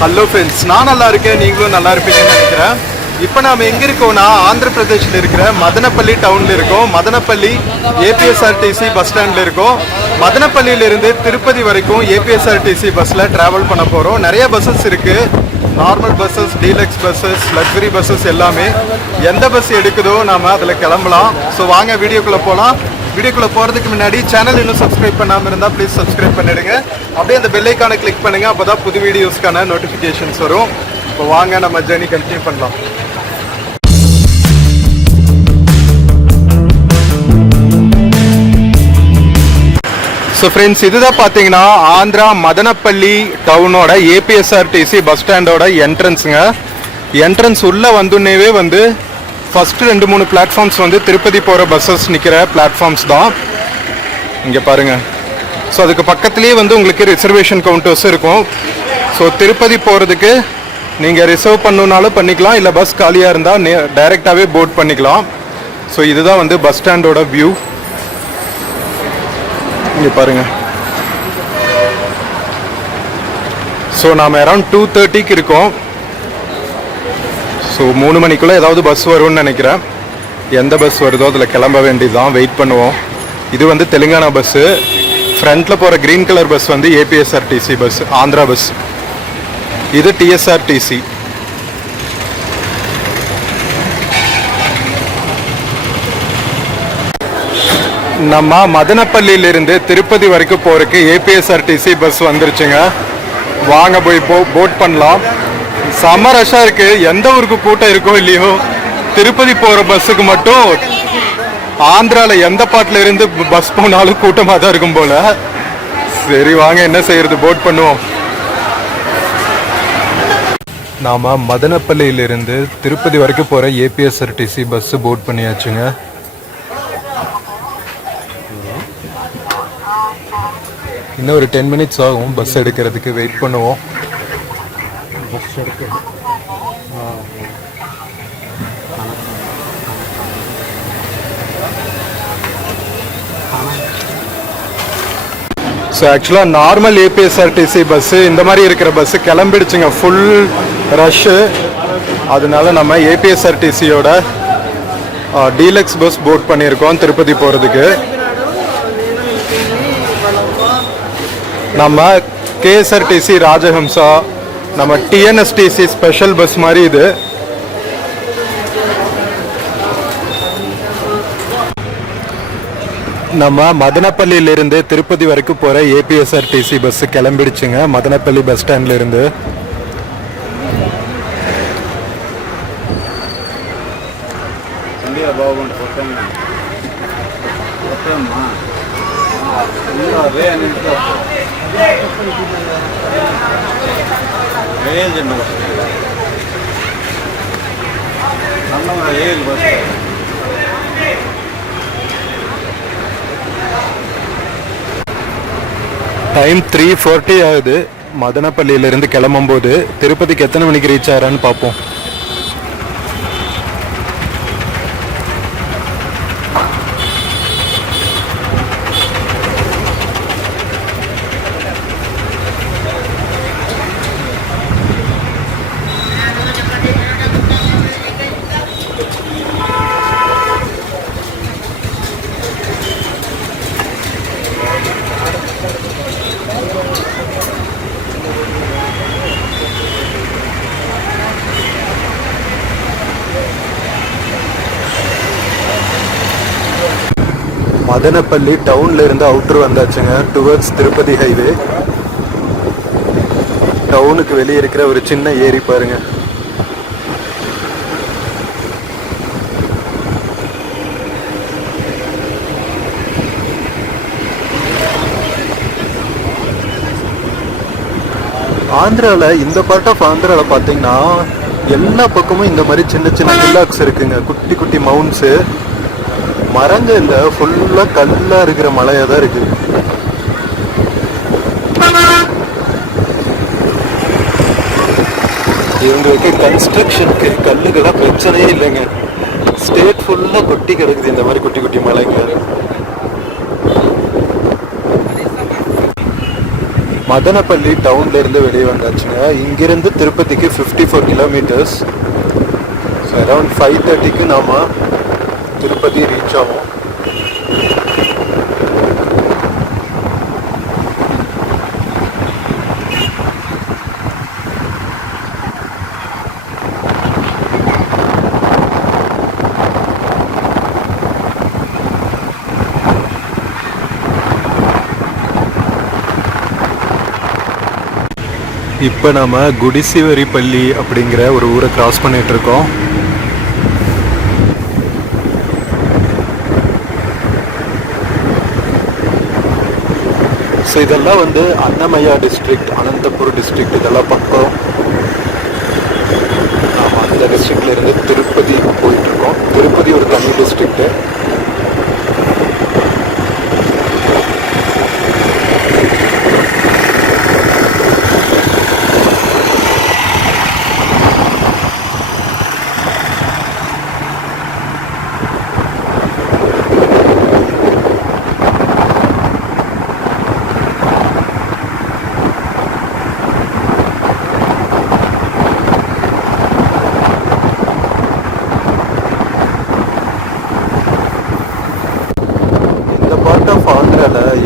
Hello friends, நான் நல்லா இருக்கேன், நீங்களும் நல்லா இருப்பீங்கன்னு நினைக்கிறேன். இப்போ நாம் எங்கே இருக்கோம்னா ஆந்திர பிரதேஷில் இருக்கிற மதனப்பள்ளி டவுனில் இருக்கோம். மதனப்பள்ளி ஏபிஎஸ்ஆர்டிசி பஸ் ஸ்டாண்டில் இருக்கோம். மதனப்பள்ளியிலிருந்து திருப்பதி வரைக்கும் ஏபிஎஸ்ஆர்டிசி பஸ்ஸில் ட்ராவல் பண்ண போகிறோம். நிறைய பஸ்ஸஸ் இருக்குது, normal buses, deluxe buses, luxury buses எல்லாமே. எந்த பஸ் எடுக்குதோ நாம் அதில் கிளம்பலாம். ஸோ வாங்க வீடியோக்குள்ளே போகலாம். வீடியோக்குள்ளே போகிறதுக்கு முன்னாடி சேனல் இன்னும் சப்ஸ்கிரைப் பண்ணாமல் இருந்தால் ப்ளீஸ் சப்ஸ்கிரைப் பண்ணிடுங்க. அப்படியே அந்த பெல் ஐக்கானை கிளிக் பண்ணுங்கள், அப்போ தான் புது வீடியோஸ்க்கான நோட்டிஃபிகேஷன்ஸ் வரும். இப்போ வாங்க நம்ம ஜர்னி கண்டினியூ பண்ணலாம். ஸோ ஃப்ரெண்ட்ஸ், இதுதான் பார்த்தீங்கன்னா ஆந்திரா மதனப்பள்ளி டவுனோட ஏபிஎஸ்ஆர்டிசி பஸ் ஸ்டாண்டோட என்ட்ரன்ஸுங்க. என்ட்ரன்ஸ் உள்ளே வந்துன்னேவே வந்து ஃபஸ்ட்டு 2-3 பிளாட்ஃபார்ம்ஸ் வந்து திருப்பதி போகிற பஸ்ஸஸ் நிற்கிற பிளாட்ஃபார்ம்ஸ் தான். இங்கே பாருங்கள். ஸோ அதுக்கு பக்கத்துலேயே வந்து உங்களுக்கு ரிசர்வேஷன் கவுண்டர்ஸ் இருக்கும். ஸோ திருப்பதி போகிறதுக்கு நீங்கள் ரிசர்வ் பண்ணணுன்னாலும் பண்ணிக்கலாம், இல்லை பஸ் காலியாக இருந்தால் டைரெக்டாகவே போர்ட் பண்ணிக்கலாம். ஸோ இதுதான் வந்து பஸ் ஸ்டாண்டோட வியூ. இங்கே பாருங்கள். ஸோ நாம் அரௌண்ட் 2:30க்கு இருக்கோம். ஸோ 3 மணிக்குள்ளே ஏதாவது பஸ் வரும்னு நினைக்கிறேன். எந்த பஸ் வருதோ அதில் கிளம்ப வேண்டியதுதான், வெயிட் பண்ணுவோம். இது வந்து தெலுங்கானா பஸ்ஸு. ஃப்ரண்ட்டில் போகிற க்ரீன் கலர் பஸ் வந்து ஏபிஎஸ்ஆர்டிசி பஸ், ஆந்திரா பஸ். இது டிஎஸ்ஆர்டிசி. நம்ம மதனப்பள்ளியிலிருந்து திருப்பதி வரைக்கும் போகிறதுக்கு ஏபிஎஸ்ஆர்டிசி பஸ் வந்துருச்சுங்க. வாங்க போய் போட் பண்ணலாம். செம்ம ரஷ்ஷாக இருக்குது. எந்த ஊருக்கு கூட்டம் இருக்கோ இல்லையோ, திருப்பதி போகிற பஸ்ஸுக்கு மட்டும் ஆந்திராவில் எந்த பாட்டில் இருந்து பஸ் போனாலும் கூட்டமாக தான் இருக்கும் போல். சரி வாங்க, என்ன செய்கிறது, போட் பண்ணுவோம். நாம் மதனப்பள்ளியிலிருந்து திருப்பதி வரைக்கும் போகிற ஏபிஎஸ்ஆர்டிசி பஸ்ஸு போட் பண்ணியாச்சுங்க. இன்னும் ஒரு 10 மினிட்ஸ் ஆகும் பஸ் எடுக்கிறதுக்கு. வெயிட் பண்ணுவோம். ஸோ ஆக்சுவலாக நார்மல் ஏபிஎஸ்ஆர்டிசி பஸ்ஸு இந்த மாதிரி இருக்கிற பஸ்ஸு கிளம்பிடுச்சுங்க, ஃபுல் ரஷ்ஷு. அதனால நம்ம ஏபிஎஸ்ஆர்டிசியோட டீலக்ஸ் பஸ் போட் பண்ணியிருக்கோம் திருப்பதி போகிறதுக்கு. நம்ம கேஎஸ்ஆர்டிசி ராஜஹம்சா, நம்ம டிஎன்எஸ்டிசி ஸ்பெஷல் பஸ் மாதிரி இது. நம்ம மதனப்பள்ளியிலிருந்து திருப்பதி வரைக்கும் போகிற ஏபிஎஸ்ஆர்டிசி பஸ் கிளம்பிடுச்சுங்க மதனப்பள்ளி பஸ் ஸ்டாண்ட்லேருந்து. டைம் 3:40 ஆகுது. மதனப்பள்ளியிலிருந்து கிளம்பும்போது திருப்பதிக்கு எத்தனை மணிக்கு ரீச் ஆகிறான்னு பார்ப்போம். மதனப்பள்ளி டவுன்ல இருந்து அவுட்டர் வந்தாச்சுங்க, டுவர்ட்ஸ் திருப்பதி ஹைவே. டவுனுக்கு வெளியே இருக்கிற ஒரு சின்ன ஏரி பாருங்க. ஆந்திராவில் இந்த பார்ட் ஆஃப் ஆந்திராவில் பார்த்தீங்கன்னா எல்லா பக்கமும் இந்த மாதிரி சின்ன சின்ன ஹில்லாக்ஸ் இருக்குங்க, குட்டி குட்டி மவுண்ட்ஸு. மரங்க இல்லை, ஃபுல்லாக கல்லாக இருக்கிற மலையாக தான் இருக்குது. இவங்களுக்கு கன்ஸ்ட்ரக்ஷனுக்கு கல்லுக்கெல்லாம் பிரச்சனையே இல்லைங்க. ஸ்டேட் ஃபுல்லாக கொட்டி கிடக்குது இந்த மாதிரி குட்டி குட்டி மலைங்க. மதனப்பள்ளி டவுன்ல இருந்து வெளியே வந்தாச்சுங்க. இங்கிருந்து திருப்பதிக்கு 54 கிலோமீட்டர்ஸ். அரௌண்ட் 5:30க்கு நாம திருப்பதி ரீச் ஆகும். இப்போ நம்ம குடிசிவரிப்பள்ளி அப்படிங்கிற ஒரு ஊரை கிராஸ் பண்ணிட்டு இருக்கோம். ஸோ இதெல்லாம் வந்து அன்னமய்யா டிஸ்ட்ரிக்ட், அனந்தபுர் டிஸ்ட்ரிக்ட், இதெல்லாம் பக்கம். நாம் அந்த டிஸ்ட்ரிக்ட்ல இருந்து திருப்பதி போயிட்டு இருக்கோம். திருப்பதி ஒரு தனி டிஸ்ட்ரிக்ட்.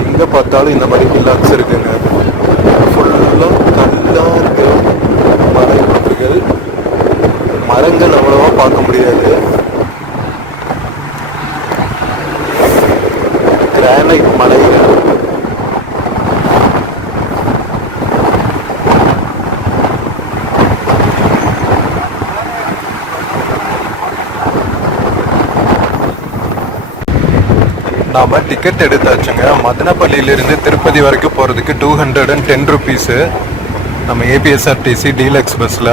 எங்கே பார்த்தாலும் இந்த மாதிரி வில்லாக்ஸ் இருக்குங்க. ஃபுல்லாக கல்லாக இருக்கு. மலைகள், மரங்கள் அவ்வளோவா பார்க்க முடியாது. கிரானைட் மலைகள். நாம் டிக்கெட் எடுத்தாச்சுங்க. மதனப்பள்ளியிலிருந்து திருப்பதி வரைக்கும் போகிறதுக்கு 210 ருபீஸு. நம்ம ஏபிஎஸ்ஆர்டிசி டீலக்ஸ் பஸ்ஸில்.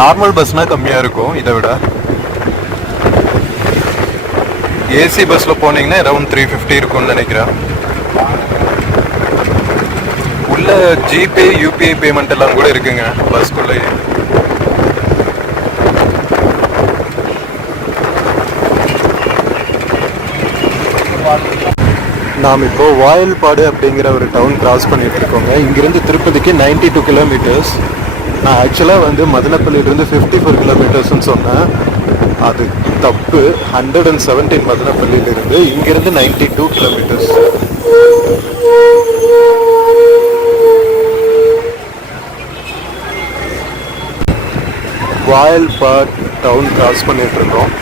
நார்மல் பஸ்னால் கம்மியாக இருக்கும் இதை விட. ஏசி பஸ்ஸில் போனீங்கன்னா அரௌண்ட் 350 இருக்கும்னு நினைக்கிறேன். உள்ள ஜிபே யூபிஐ பேமெண்ட் எல்லாம் கூட இருக்குங்க பஸ்க்குள்ளேயே. நாம் இப்போ வாயல்பாடு அப்படிங்கிற ஒரு டவுன் கிராஸ் பண்ணிட்டு இருக்கோங்க. இங்கிருந்து திருப்பதிக்கு 92 கிலோமீட்டர்ஸ். நான் ஆக்சுவலாக வந்து மதனப்பள்ளியிலிருந்து 54 கிலோமீட்டர்ஸ்ன்னு சொன்னேன். அது தப்பு. 117 மதனப்பள்ளியிலிருந்து, இங்கிருந்து 92 கிலோமீட்டர்ஸ். வாயல்பாட் டவுன் கிராஸ் பண்ணிட்டு இருக்கோம்.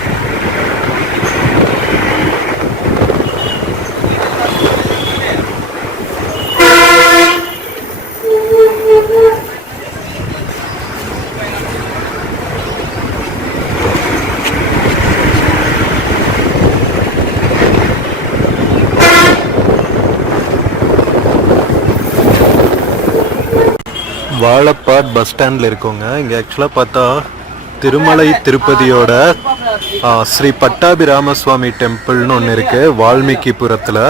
வாழப்பாட் பஸ் ஸ்டாண்டில் இருக்கோங்க. இங்கே ஆக்சுவலாக பார்த்தா திருமலை திருப்பதியோட ஸ்ரீ பட்டாபிராமசுவாமி டெம்பிள்னு ஒன்று இருக்குது வால்மீகிபுரத்தில்.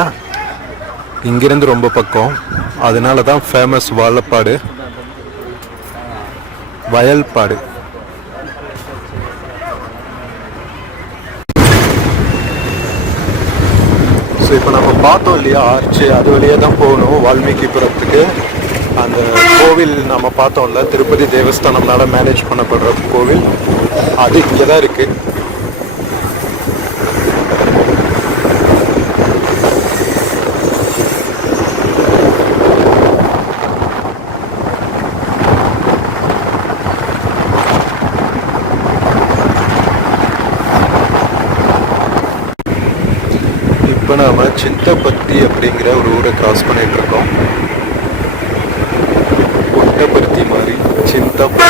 இங்கிருந்து ரொம்ப பக்கம், அதனால தான் ஃபேமஸ் வாழப்பாடு, வயல்பாடு. ஸோ இப்போ நம்ம பார்த்தோம் இல்லையா ஆர்ச்சு, அது வழியே தான் போகணும் வால்மீகிபுரத்துக்கு. அந்த கோவில் நம்ம பார்த்தோம்ல, திருப்பதி தேவஸ்தானம்னால மேனேஜ் பண்ணப்படுற கோவில், அது இங்கே தான் இருக்குது. இப்போ நாம் சித்தப்பத்தி அப்படிங்கிற ஒரு ஊரை கிராஸ் பண்ணிட்டு இருக்கோம். புட்டபர்த்தி மாதிரி சித்தப்பத்தி.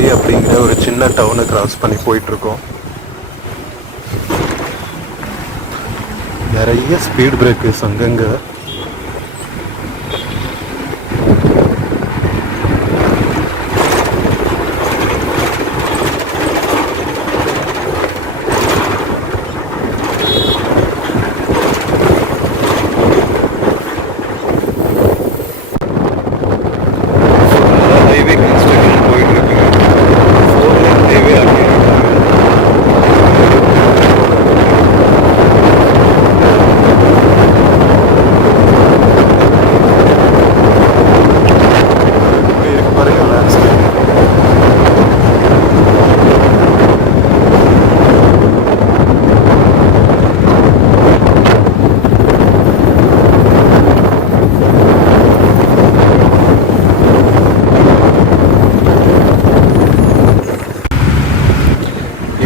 மதனப்பள்ளி அப்படிங்கிற ஒரு சின்ன டவுனை கிராஸ் பண்ணி போயிட்டுருக்கோம். நிறைய ஸ்பீட் பிரேக்கர்ஸ் அங்கங்கே.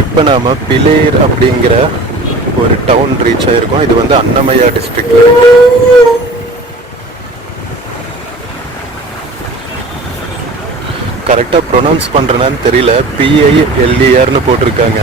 இப்போ நாம் பிலேர் அப்படிங்கிற ஒரு டவுன் ரீச் ஆகிருக்கோம். இது வந்து அன்னமய்யா டிஸ்ட்ரிக்ட்ல இருக்கு. கரெக்டாக ப்ரொனவுன்ஸ் பண்ணுறேன்னு தெரியல. PILERனு போட்டிருக்காங்க.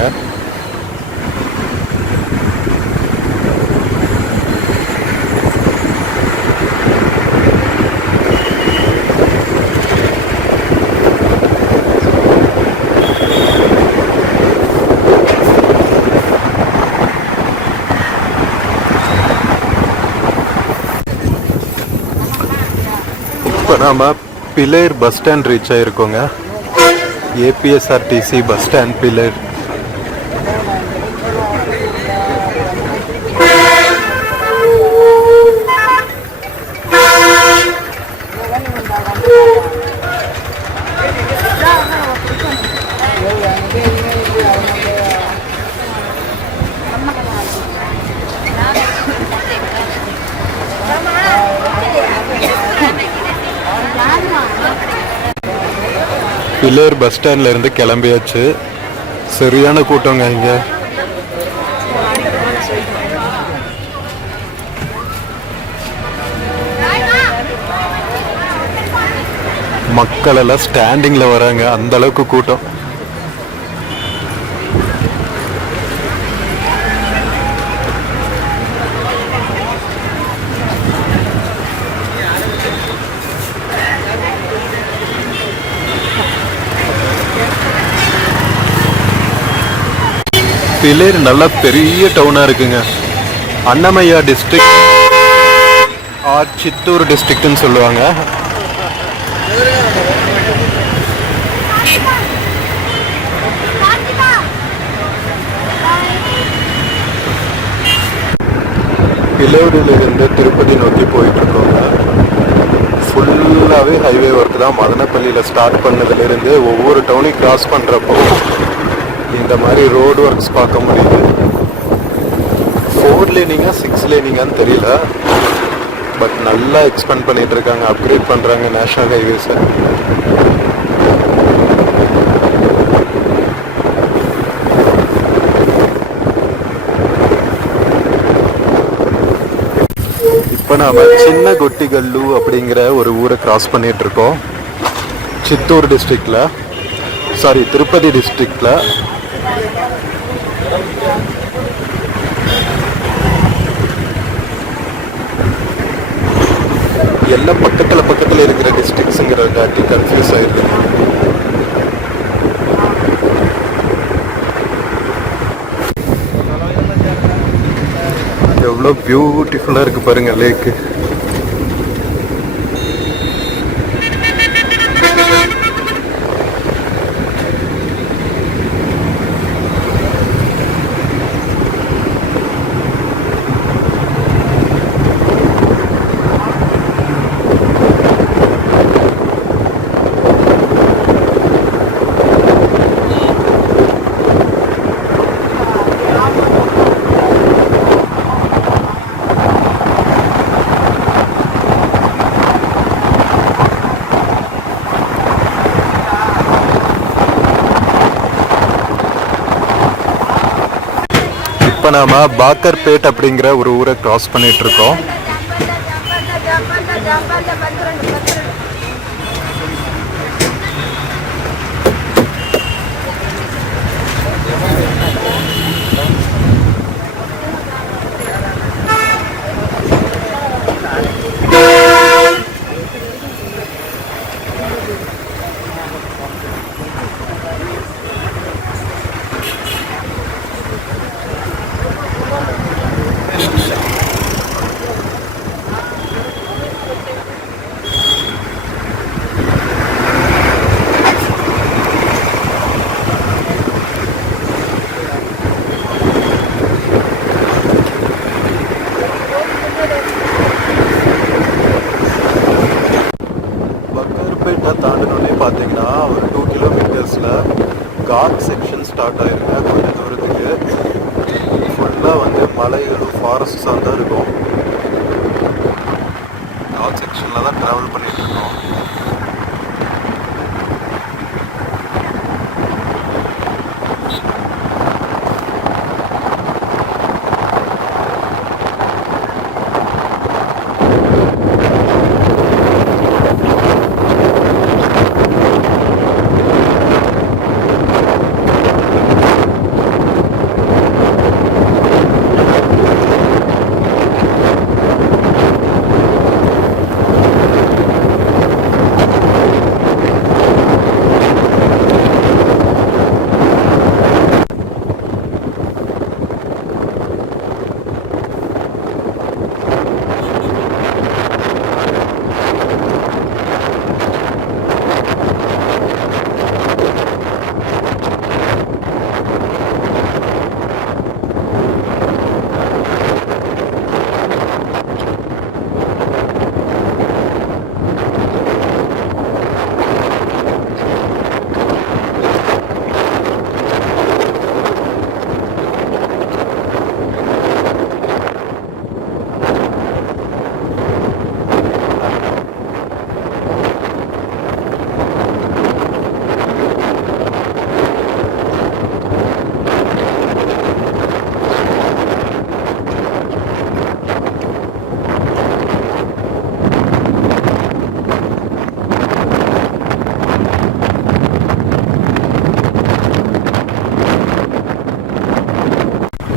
இப்போ நாம் பிலேர் பஸ் ஸ்டாண்ட் ரீச் ஆகிருக்கோங்க. APSRTC bus stand Piler. Piler bus ஸ்டாண்ட்ல இருந்து கிளம்பியாச்சு. சரியான கூட்டங்க இங்க. மக்கள் எல்லாம் ஸ்டாண்டிங்ல வராங்க, அந்த அளவுக்கு கூட்டம். பிலேர் நல்ல பெரிய டவுனாக இருக்குங்க. அன்னமய்யா டிஸ்ட்ரிக்ட் ஆர் சித்தூர் டிஸ்ட்ரிக்ட்னு சொல்லுவாங்க. பிலேரிலிருந்து திருப்பதி நோக்கி போயிட்டு இருக்கோங்க. ஃபுல்லாகவே ஹைவே ஒர்க் தான். மதனப்பள்ளியில் ஸ்டார்ட் பண்ணதுலேருந்து ஒவ்வொரு டவுனையும் கிராஸ் பண்ணுறப்போ இந்த மாதிரி ரோடு ஒர்க்ஸ் பார்க்க முடியுது. 4 லேனிங்கா 6 லேனிங்கான்னு தெரியல, பட் நல்லா எக்ஸ்பெண்ட் பண்ணிட்டு இருக்காங்க, அப்கிரேட் பண்ணுறாங்க நேஷனல் ஹைவேஸை. இப்போ நாம் சின்ன கொட்டிகல்லு அப்படிங்கிற ஒரு ஊரை கிராஸ் பண்ணிட்டு இருக்கோம். சித்தூர் டிஸ்ட்ரிக்டில், சாரி திருப்பதி டிஸ்ட்ரிக்டில். எல்லாம் பக்கத்தில் இருக்கிற டிஸ்ட்ரிக்ட்ஸுங்கிறதாட்டி கன்ஃபியூஸ் ஆயிருக்கு. எவ்வளோ பியூட்டிஃபுல்லாக இருக்குது பாருங்க லேக்கு. இப்போ நாம பாக்கர்பேட் அப்படிங்கிற ஒரு ஊரை கிராஸ் பண்ணிட்டு இருக்கோம். பார்த்தீங்கன்னா ஒரு 2 கிலோமீட்டர்ஸில் காட் செக்ஷன் ஸ்டார்ட் ஆயிருங்க. கொஞ்சம் தூரத்துக்கு ஃபுல்லாக வந்து மலைகளும் ஃபாரஸ்ட்ஸாக தான் இருக்கும். காட் செக்ஷனில் தான் ட்ராவல் பண்ணிட்டு இருக்கோம்.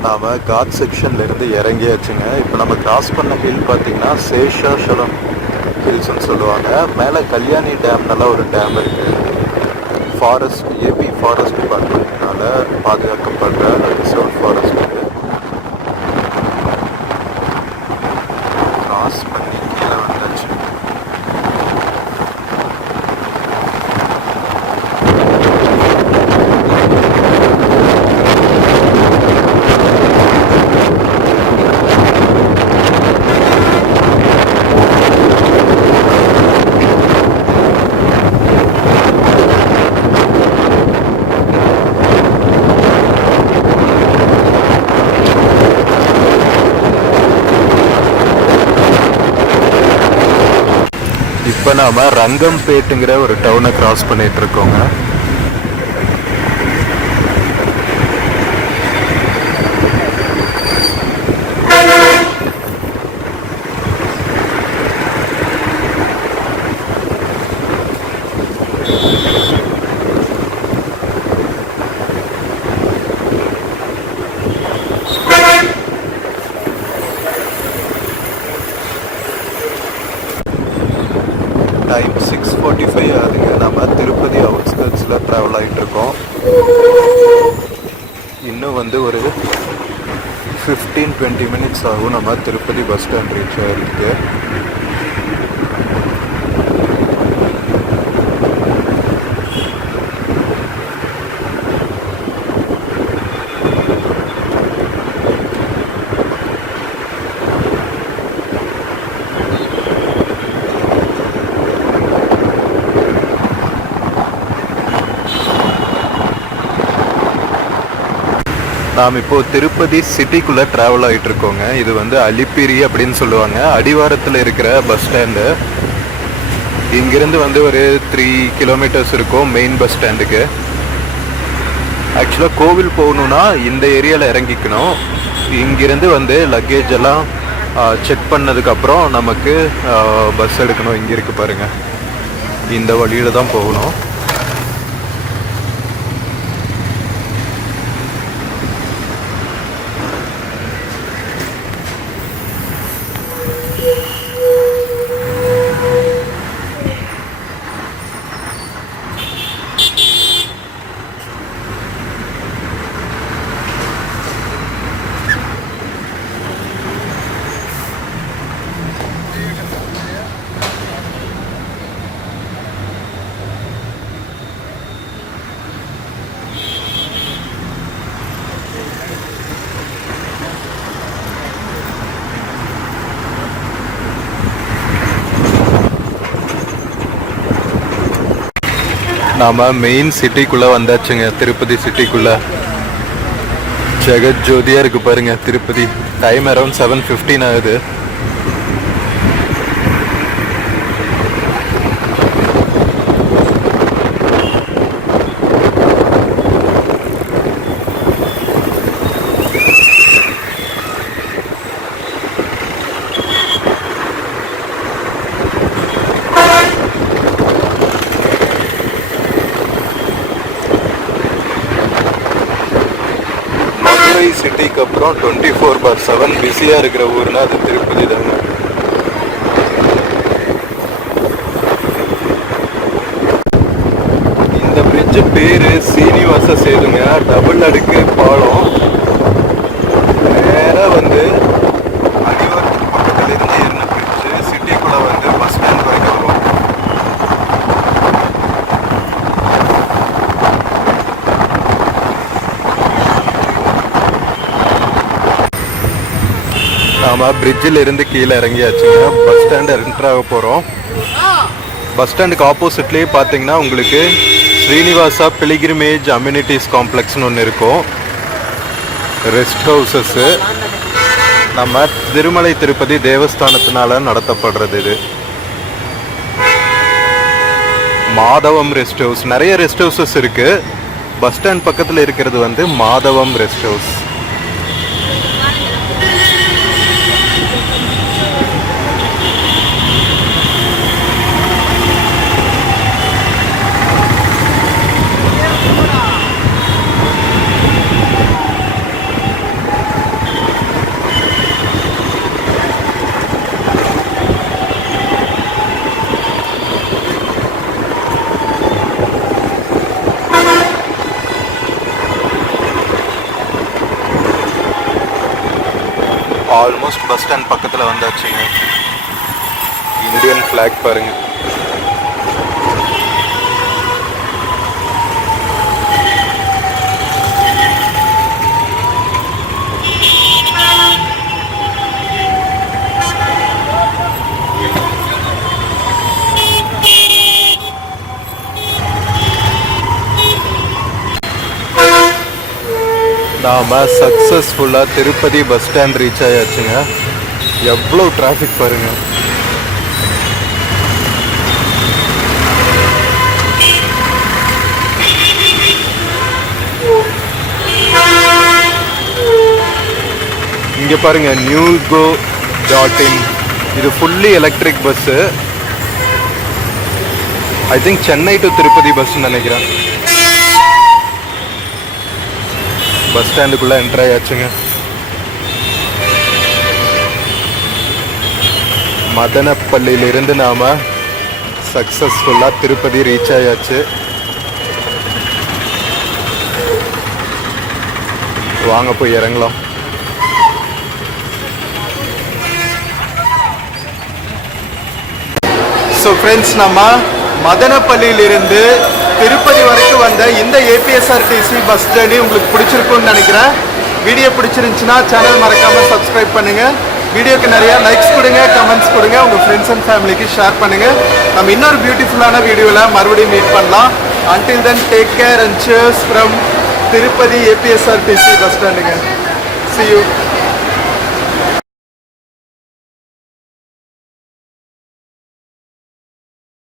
நாம் காட் செக்ஷன்லேருந்து இறங்கியாச்சுங்க. இப்போ நம்ம கிராஸ் பண்ண ஹில் பார்த்தீங்கன்னா சேஷாசலம் ஹில்ஸ்ன்னு சொல்லுவாங்க. மேலே கல்யாணி டேம்னெல்லாம் ஒரு டேம் இருக்குது. ஃபாரஸ்ட் ஏபி ஃபாரஸ்ட் டிபார்ட்மெண்ட்னால பாதுகாக்கப்படுற ரிசர்வ் ஃபாரஸ்ட் இது. கிராஸ் பண்ணி கீழே வந்தாச்சு. இப்போ நாம் ரங்கம்பேட்டுங்கிற ஒரு டவுனை கிராஸ் பண்ணிட்டு இருக்கோங்க. டைம் 6:45 ஆகுதுங்க. நம்ம திருப்பதி அவுட்ஸ்கர்ட்ஸில் ட்ராவல் ஆகிட்டுருக்கோம். இன்னும் வந்து ஒரு 15-20 மினிட்ஸ் ஆகும் நம்ம திருப்பதி பஸ் ஸ்டாண்ட் ரீச் ஆகிருக்கு. நாம் இப்போது திருப்பதி சிட்டிக்குள்ளே ட்ராவல் ஆகிட்டு இருக்கோங்க. இது வந்து அலிப்பிரி அப்படின்னு சொல்லுவாங்க. அடிவாரத்தில் இருக்கிற பஸ் ஸ்டாண்டு. இங்கிருந்து வந்து ஒரு 3 கிலோமீட்டர்ஸ் இருக்கும் மெயின் பஸ் ஸ்டாண்டுக்கு. ஆக்சுவலாக கோவில் போகணுன்னா இந்த ஏரியாவில் இறங்கிக்கணும். இங்கிருந்து வந்து லக்கேஜ் எல்லாம் செக் பண்ணதுக்கப்புறம் நமக்கு பஸ் எடுக்கணும். இங்கே இருக்குது பாருங்கள், இந்த வழியில் தான் போகணும். நாம மெயின் சிட்டிக்குள்ள வந்தாச்சுங்க. திருப்பதி சிட்டிக்குள்ள ஜெகத் ஜோதியா இருக்கு பாருங்க திருப்பதி. டைம் அரௌண்ட் 7:15 ஆகுது. சிட்டிக்கு அப்புறம் 24/7 பிஸியாக இருக்கிற ஊர்னா அது திருப்பதி தாங்க. இந்த பிரிட்ஜு பேரு சீனிவாச சேதுங்க. டபுள் அடுக்கு பாலம். நேராக வந்து அடிவாரத்துக்கு பக்கத்துல இருந்து என்ன பிரிட்ஜு சிட்டிக்குள்ள வந்து பஸ் ஸ்டாண்ட் வரைக்கும் வரும். நாம பிரிட்ஜில் இருந்து கீழே இறங்கியாச்சுங்க. பஸ் ஸ்டாண்ட் என்டர் ஆக போகிறோம். பஸ் ஸ்டாண்டுக்கு ஆப்போசிட்லேயே பார்த்தீங்கன்னா உங்களுக்கு ஸ்ரீனிவாசா பிலிகிரிமேஜ் அம்யூனிட்டிஸ் காம்ப்ளெக்ஸ்னு ஒன்று இருக்கும். ரெஸ்ட் ஹவுசஸ்ஸு நம்ம திருமலை திருப்பதி தேவஸ்தானத்தினால நடத்தப்படுறது. இது மாதவம் ரெஸ்ட் ஹவுஸ். நிறைய ரெஸ்ட் ஹவுசஸ் இருக்கு. பஸ் ஸ்டாண்ட் பக்கத்தில் இருக்கிறது வந்து Madhavam rest house. Almost bus stand பக்கத்தில் வந்தாச்சுங்க. இந்தியன் ஃபிளாக் பாருங்க. நாம் சக்ஸஸ்ஃபுல்லாக திருப்பதி பஸ் ஸ்டாண்ட் ரீச் ஆயாச்சுங்க. எவ்வளோ டிராஃபிக் பாருங்க. இங்கே பாருங்க newgo.in. இது fully electric bus. I think Chennai to Tirupati பஸ்ன்னு நினைக்கிறேன். Bus ஸ்டாண்டுக்குள்ளே enter ஆயாச்சுங்க. மதனப்பள்ளியிலிருந்து நாம் சக்ஸஸ்ஃபுல்லாக திருப்பதி ரீச் ஆயாச்சு. வாங்க போய் இறங்கலாம். ஸோ ஃப்ரெண்ட்ஸ், நம்ம மதனப்பள்ளியிலிருந்து திருப்பதி வரைக்கும் வந்த இந்த ஏபிஎஸ்ஆர்டிசி பஸ் ஜர்னி உங்களுக்கு பிடிச்சிருக்கும்னு நினைக்கிறேன். வீடியோ பிடிச்சிருந்துச்சுன்னா சேனல் மறக்காமல் சப்ஸ்கிரைப் பண்ணுங்கள். வீடியோக்கு நிறையா லைக்ஸ் கொடுங்க, கமெண்ட்ஸ் கொடுங்க, உங்கள் ஃப்ரெண்ட்ஸ் அண்ட் ஃபேமிலிக்கு ஷேர் பண்ணுங்கள். நம்ம இன்னொரு பியூட்டிஃபுல்லான வீடியோவில் மறுபடியும் மீட் பண்ணலாம். until then take care and cheers from Tirupati APSRTC bus ஸ்டாண்டுங்க. see you.